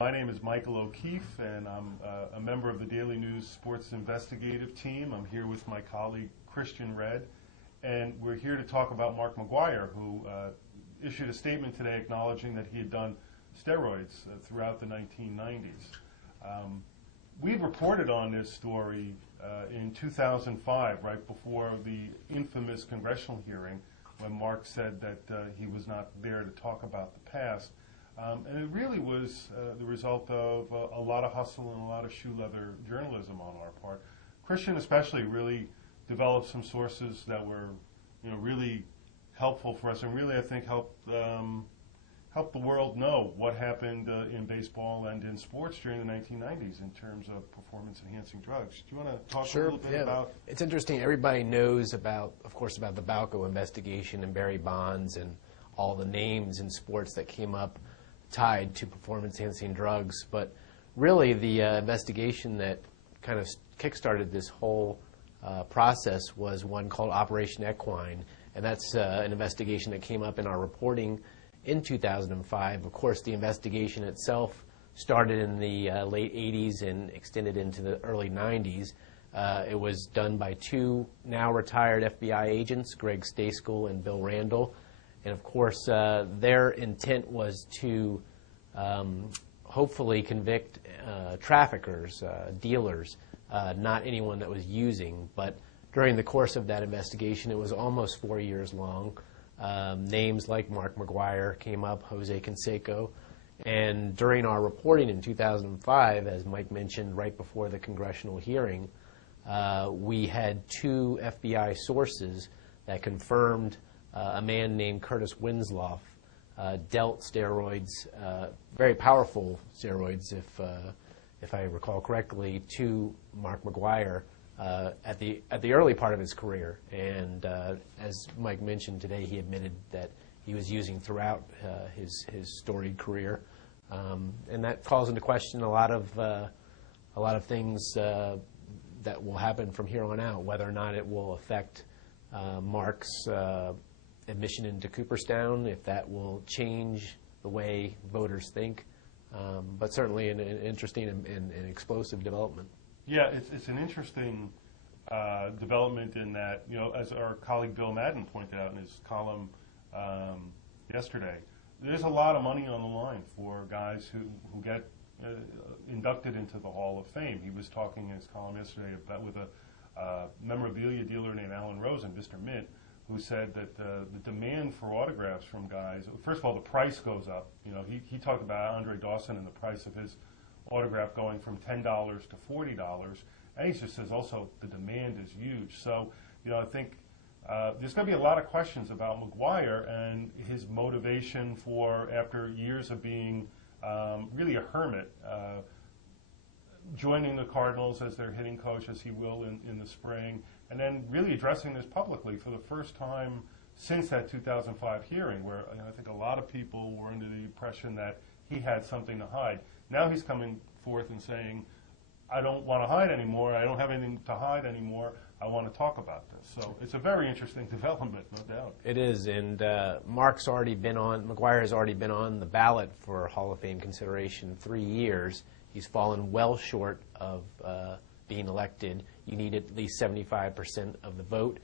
My name is Michael O'Keefe, and I'm a member of the Daily News Sports Investigative Team. I'm here with my colleague Christian Redd, and we're here to talk about Mark McGwire, who issued a statement today acknowledging that he had done steroids throughout the 1990s. We reported on this story in 2005, right before the infamous congressional hearing, when Mark said that he was not there to talk about the past. And it really was the result of a lot of hustle and a lot of shoe leather journalism on our part. Christian especially really developed some sources that were, really helpful for us, and really I think helped the world know what happened in baseball and in sports during the 1990s in terms of performance-enhancing drugs. Do you want to talk a little bit about? It's interesting. Everybody knows about the Balco investigation and Barry Bonds and all the names in sports that came up tied to performance-enhancing drugs, but really the investigation that kind of kick-started this whole process was one called Operation Equine, and that's an investigation that came up in our reporting in 2005. Of course, the investigation itself started in the late 80s and extended into the early 90s. It was done by two now retired FBI agents, Greg Stayskull and Bill Randall. And of course, their intent was to hopefully convict traffickers, dealers, not anyone that was using. But during the course of that investigation, it was almost 4 years long. Names like Mark McGwire came up, Jose Canseco. And during our reporting in 2005, as Mike mentioned, right before the congressional hearing, we had two FBI sources that confirmed a man named Curtis Winslow dealt steroids, very powerful steroids, if I recall correctly, to Mark McGwire at the early part of his career. And as Mike mentioned today, he admitted that he was using throughout his storied career, and that calls into question a lot of things that will happen from here on out, whether or not it will affect Mark's admission into Cooperstown, if that will change the way voters think, but certainly an interesting and explosive development. Yeah, it's an interesting development in that, as our colleague Bill Madden pointed out in his column yesterday, there's a lot of money on the line for guys who get inducted into the Hall of Fame. He was talking in his column yesterday about with a memorabilia dealer named Alan Rosen, Mr. Mint, who said that the demand for autographs from guys, first of all, the price goes up. He talked about Andre Dawson and the price of his autograph going from $10 to $40, and he just says also the demand is huge. So, I think there's going to be a lot of questions about McGwire and his motivation for, after years of being really a hermit, joining the Cardinals as their hitting coach, as he will in the spring, and then really addressing this publicly for the first time since that 2005 hearing, where I think a lot of people were under the impression that he had something to hide. Now he's coming forth and saying, I don't want to hide anymore, I don't have anything to hide anymore, I want to talk about this. So it's a very interesting development, no doubt. It is, and McGwire has already been on the ballot for Hall of Fame consideration 3 years. He's fallen well short of being elected. You need at least 75% of the vote.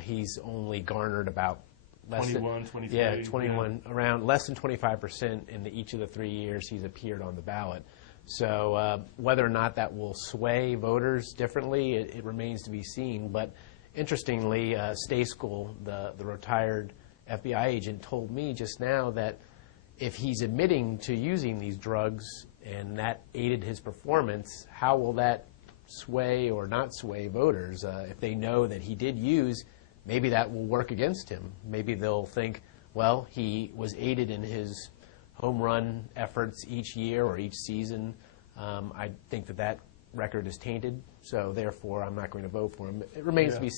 He's only garnered about less 21, around less than 25% in each of the 3 years he's appeared on the ballot. So whether or not that will sway voters differently, it remains to be seen. But interestingly, Stayskull, the retired FBI agent, told me just now that if he's admitting to using these drugs and that aided his performance, how will that sway or not sway voters? If they know that he did use, maybe that will work against him. Maybe they'll think, well, he was aided in his home run efforts each year or each season. I think that record is tainted, so therefore I'm not going to vote for him. It remains to be seen.